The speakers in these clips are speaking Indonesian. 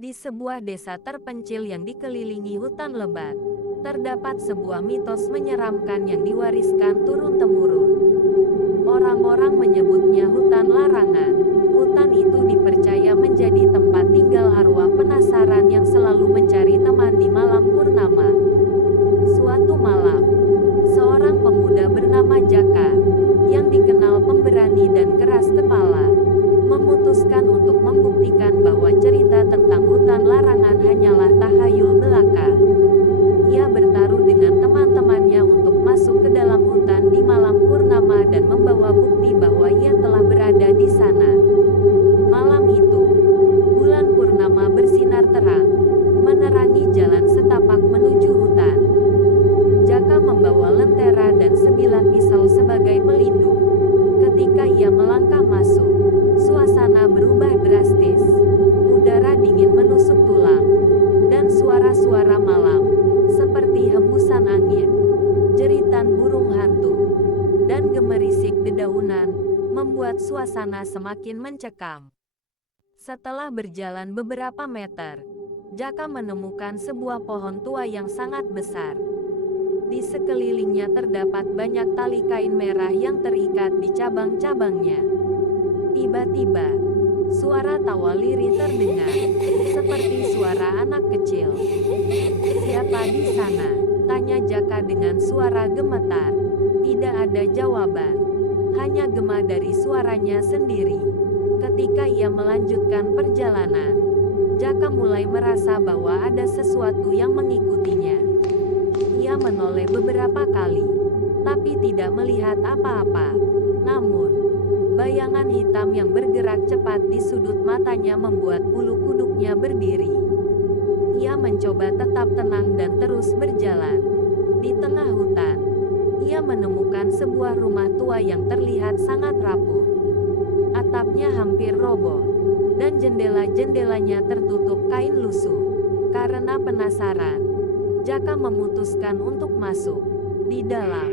Di sebuah desa terpencil yang dikelilingi hutan lebat, terdapat sebuah mitos menyeramkan yang diwariskan turun-temurun. Orang-orang menyebutnya hutan larangan. Hutan itu dipercaya menjadi tempat tinggal arwah penasaran yang selalu mencari teman di malam purnama. Suatu malam, seorang pemuda bernama Jaka, yang dikenal pemberani dan keras kepala, memutuskan untuk membuktikan bahwa cerita tentang hutan larangan hanyalah tahayul belaka. Ia bertaruh dengan teman-temannya untuk masuk ke dalam hutan di malam purnama dan membawa bukti bahwa ia telah berada di sana. Malam itu, bulan purnama bersinar terang, menerangi jalan setapak menuju hutan. Jaka membawa lentera dan sebilah pisau sebagai pelindung. Ketika ia melangkah masuk, suasana berubah drastis. Udara dingin menusuk tulang, dan suara-suara malam, seperti hembusan angin, jeritan burung hantu, dan gemerisik dedaunan, membuat suasana semakin mencekam. Setelah berjalan beberapa meter, Jaka menemukan sebuah pohon tua yang sangat besar. Di sekelilingnya terdapat banyak tali kain merah yang terikat di cabang-cabangnya. Tiba-tiba, suara tawa lirih terdengar, seperti suara anak kecil. "Siapa di sana?" tanya Jaka dengan suara gemetar. Tidak ada jawaban, hanya gema dari suaranya sendiri. Ketika ia melanjutkan perjalanan, Jaka mulai merasa bahwa ada sesuatu yang mengikutinya. Ia menoleh beberapa kali, tapi tidak melihat apa-apa. Namun, bayangan hitam yang bergerak cepat di sudut matanya membuat bulu kuduknya berdiri. Ia mencoba tetap tenang dan terus berjalan. Di tengah hutan, ia menemukan sebuah rumah tua yang terlihat sangat rapuh. Atapnya hampir roboh, dan jendela-jendelanya tertutup kain lusuh. Karena penasaran, Jaka memutuskan untuk masuk. Di dalam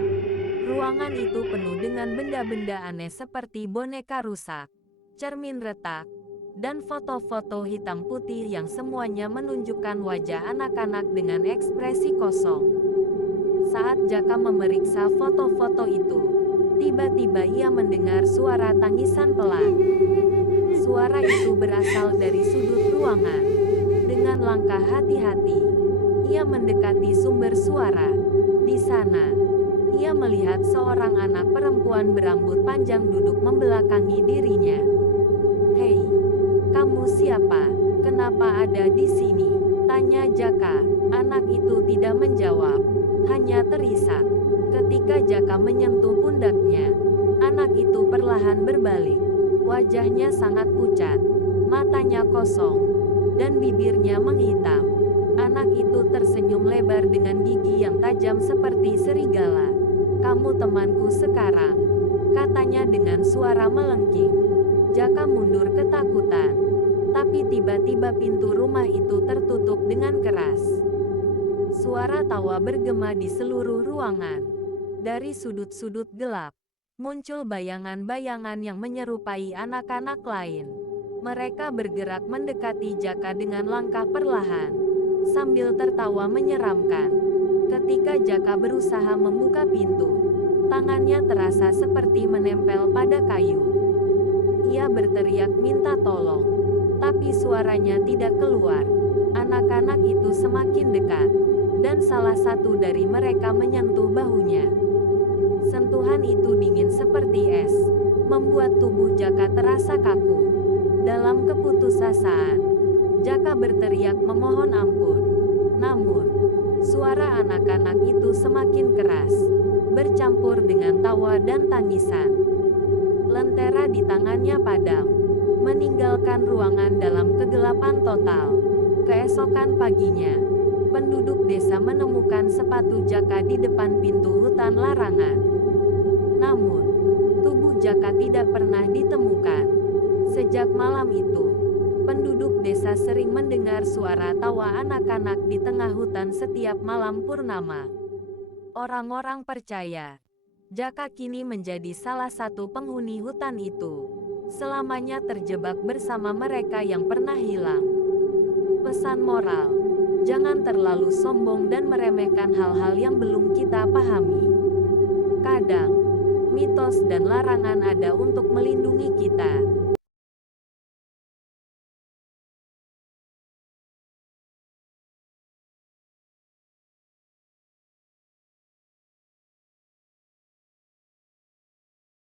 ruangan itu penuh dengan benda-benda aneh seperti boneka rusak, cermin retak, dan foto-foto hitam putih yang semuanya menunjukkan wajah anak-anak dengan ekspresi kosong. Saat Jaka memeriksa foto-foto itu, tiba-tiba ia mendengar suara tangisan pelan. Suara itu berasal dari sudut ruangan. Dengan langkah hati-hati, ia mendekati sumber suara. Di sana, ia melihat seorang anak perempuan berambut panjang duduk membelakangi dirinya. "Hei, kamu siapa? Kenapa ada di sini?" tanya Jaka. Anak itu tidak menjawab, hanya terisak. Ketika Jaka menyentuh pundaknya, anak itu perlahan berbalik. Wajahnya sangat pucat, matanya kosong, dan bibirnya menghitam. Anak itu tersenyum lebar dengan gigi yang tajam seperti serigala. "Kamu temanku sekarang," katanya dengan suara melengking. Jaka mundur ketakutan, tapi tiba-tiba pintu rumah itu tertutup dengan keras. Suara tawa bergema di seluruh ruangan. Dari sudut-sudut gelap, muncul bayangan-bayangan yang menyerupai anak-anak lain. Mereka bergerak mendekati Jaka dengan langkah perlahan, sambil tertawa menyeramkan. Ketika Jaka berusaha membuka pintu, tangannya terasa seperti menempel pada kayu. Ia berteriak minta tolong, tapi suaranya tidak keluar. Anak-anak itu semakin dekat, dan salah satu dari mereka menyentuh bahunya. Sentuhan itu dingin seperti es, membuat tubuh Jaka terasa kaku. Dalam keputusasaan, Jaka berteriak memohon ampun. Namun, suara anak-anak itu semakin keras, bercampur dengan tawa dan tangisan. Lentera di tangannya padam, meninggalkan ruangan dalam kegelapan total. Keesokan paginya, penduduk desa menemukan sepatu Jaka di depan pintu hutan larangan. Namun, tubuh Jaka tidak pernah ditemukan. Sejak malam itu, penduduk desa sering mendengar suara tawa anak-anak di tengah hutan setiap malam purnama. Orang-orang percaya, Jaka kini menjadi salah satu penghuni hutan itu, selamanya terjebak bersama mereka yang pernah hilang. Pesan moral: jangan terlalu sombong dan meremehkan hal-hal yang belum kita pahami. Kadang, mitos dan larangan ada untuk melindungi kita.